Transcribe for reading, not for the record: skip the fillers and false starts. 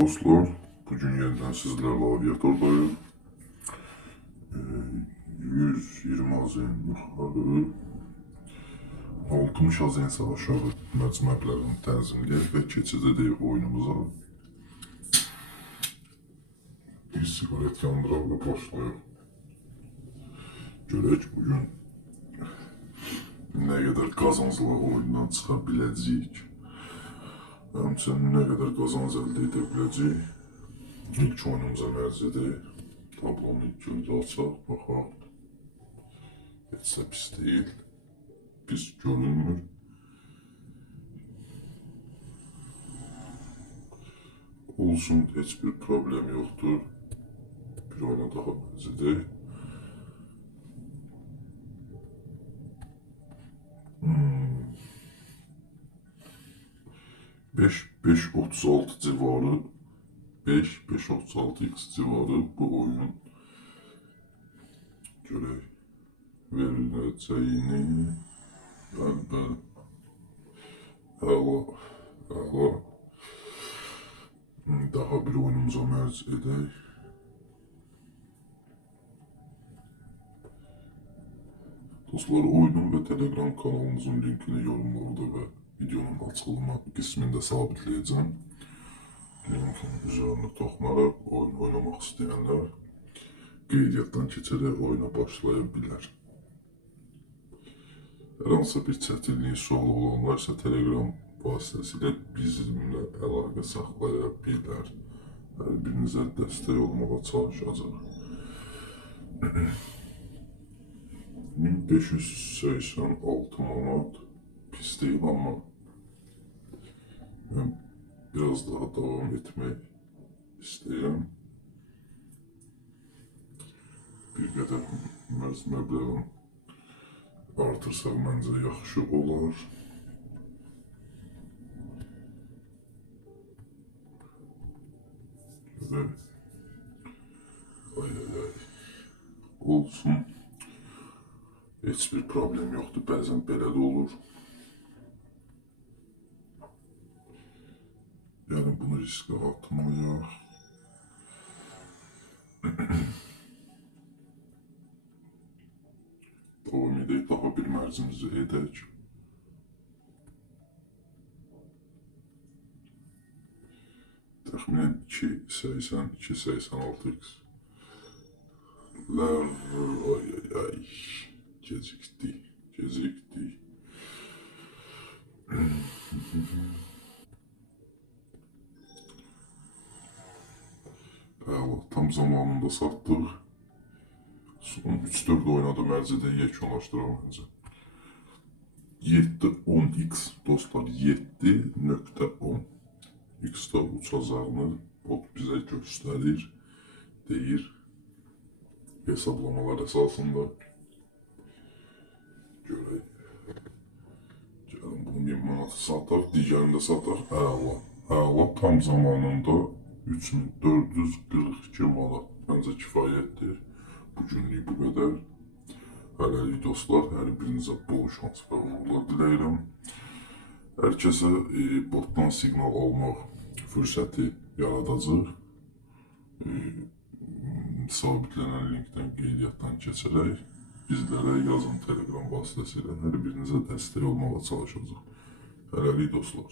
Dostlar, bugün yeniden sizlerle aviatordayım. 120 azen yuxarı, 60 azen aşağı məcmuələrinin tənzimləyək və keçəcəyik oyunumuza. Bir sigaret yandıraq və başlayaq. Görək bugün nə qədər qazanclı oyundan çıxa biləcəyik. Həmçinin nə qədər qazanc əldə edə biləcəyik. İlk oyunumuza mərc edək. Tablonu ilk öncə açaq, baxaq. Heç də pis deyil. Pis görünmür. Olsun, heç bir problem yoxdur. Bir oyuna daha mərc edək. Beş 5.36 civarı, 5.36x civarı bu oyun görək veriləcəyini. Bəli, əla. Daha bir oyunumuza mərc edək. Dostlar, oyunun və Telegram kanalımızın linkini yorumlarda və videonun açıqlama qismində sabitləyəcəm. Linkin üzerine toxunaraq oyun oynamaq istəyənlər qeydiyyatdan keçərək oyuna başlayabilirlər. Hər hansısa bir çətinlik, sualı olanlar isə Telegram vasitəsilə bizimlə əlaqə saxlaya bilər. Hər birinizə dəstək olmağa çalışacaq. 1586 manat pis deyil, amma mən biraz daha davam etmək istəyirəm. Bir qədər məbləğini artırsaq məncə yaxşı olar. Olsun. Heç bir problem yoxdur, bəzən belə də olur. Yəni bunu riskə atmayaq. Davam edək, daha bir mərcimizi edək. Təxminən 2.80-2.86x. Ay, gecikdi. Tam zamanında satdıq. Son 3-4 oyuna da mərc edək, yekunlaşdıraq məncə. 7.10x dostlar, 7.10 x-da uçacağını bot bizə göstərir, deyir. Hesablamalar əsasında görək. Gəlin bunu 1000 manatı sataq, digərini də sataq. Əla tam zamanında 3442 manat məncə kifayətdir. Bugünlük bu qədər. Hələlik dostlar, hər birinizə bol şans və uğurlar diləyirəm. Hər kəsə botdan siqnal almaq fürsəti yaradacaq. Sabitlənən linkdən qeydiyyatdan keçərək bizlərə yazın Telegram vasitəsilə hər birinizə dəstək olmağa çalışacaq. Hələlik dostlar.